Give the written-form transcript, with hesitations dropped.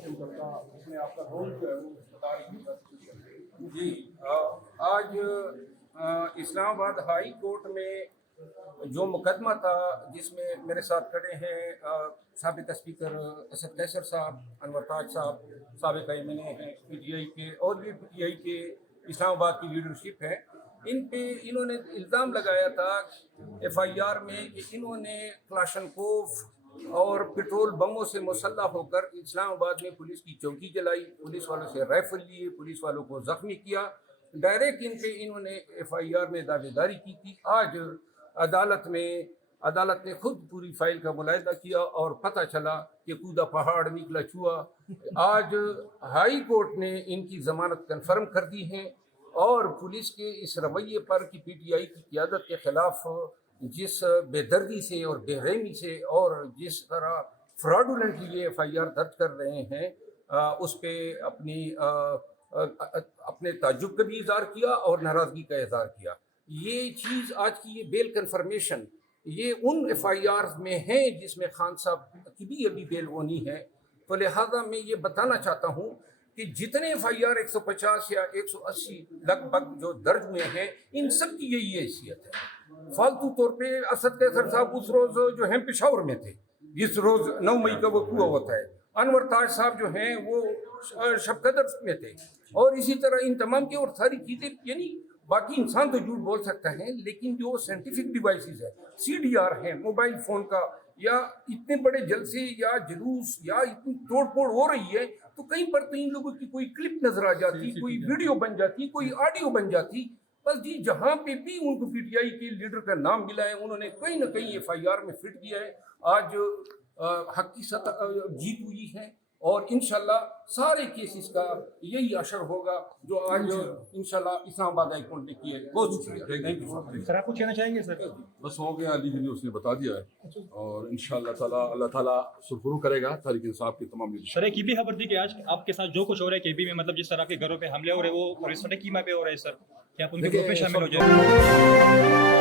سے اترتا، اس میں آپ کا رول جو ہے وہ بتا رہی جی آج اسلام آباد ہائی کورٹ میں جو مقدمہ تھا جس میں میرے ساتھ کھڑے ہیں سابق اسپیکر اسد قیصر صاحب، انور تاج صاحب سابق ایم این اے ہیں پی ٹی آئی کے، اور بھی پی ٹی آئی کے اسلام آباد کی لیڈرشپ ہے، ان پہ انہوں نے الزام لگایا تھا ایف آئی آر میں کہ انہوں نے کلاشنکوف اور پیٹرول بموں سے مسلح ہو کر اسلام آباد میں پولیس کی چوکی جلائی، پولیس والوں سے رائفل لیے، پولیس والوں کو زخمی کیا، ڈائریکٹ ان پہ انہوں نے ایف آئی آر میں دعوے داری کی تھی۔ آج عدالت نے خود پوری فائل کا ملاحظہ کیا اور پتہ چلا کہ کودا پہاڑ نکلا چوہا۔ آج ہائی کورٹ نے ان کی ضمانت کنفرم کر دی ہے، اور پولیس کے اس رویے پر کہ پی ٹی آئی کی قیادت کے خلاف جس بے دردی سے اور بے رحمی سے اور جس طرح فراڈولنٹلی یہ ایف آئی آر درج کر رہے ہیں، اس پہ اپنے تعجب کا بھی اظہار کیا اور ناراضگی کا اظہار کیا۔ یہ چیز آج کی یہ بیل کنفرمیشن یہ ان ایف آئی آر میں ہیں جس میں خان صاحب کی بھی ابھی بیل ہونی ہے، تو لہٰذا میں یہ بتانا چاہتا ہوں کہ جتنے ایف آئی آر 150 یا 180 لگ بھگ جو درج ہوئے ہیں، ان سب کی یہی حیثیت ہے۔ فالتو طور پہ اسد قیصر صاحب اس روز جو ہیں پشاور میں تھے، جس روز 9 مئی کا وقوع ہوتا ہے، انور تاج صاحب جو ہیں وہ شب قدر میں تھے، اور اسی طرح ان تمام کی اور ساری چیزیں، یعنی باقی انسان تو جھوٹ بول سکتا ہے، لیکن جو سائنٹیفک ڈیوائسز ہے، سی ڈی آر ہے موبائل فون کا، یا اتنے بڑے جلسے یا جلوس یا اتنی توڑ پھوڑ ہو رہی ہے، تو کہیں پر تو ان لوگوں کی کوئی کلپ نظر آ جاتی، کوئی ویڈیو بن جاتی، کوئی آڈیو بن جاتی۔ بس جی جہاں پہ بھی ان کو پی ٹی آئی کے لیڈر کا نام ملا ہے، انہوں نے کہیں نہ کہیں ایف آئی آر میں فٹ کیا ہے۔ آج حق کی سطح جیت ہوئی ہے، اور انشاءاللہ سارے کیسز کا یہی اشر ہوگا جو آج انشاءاللہ اسلام آباد ہائی کورٹ نے کیا ہے۔ بہت شکریہ، تھینک یو سر۔ آپ کچھ کہنا چاہیں گے سر؟ بس ہو گیا، علی نے اس نے بتا دیا ہے، اور انشاءاللہ تعالیٰ اللہ تعالیٰ سرخرو کرے گا تحریک انصاف کی تمام سر ایک یہ بھی خبر تھی کہ آج آپ کے ساتھ جو کچھ ہو رہا ہے کے بی میں، مطلب جس طرح کے گھروں پہ حملے ہو رہے ہیں وہ پولیس کیما پہ ہو رہے ہیں سر، کیا آپ ان کے گروپ میں شامل ہو جائیں؟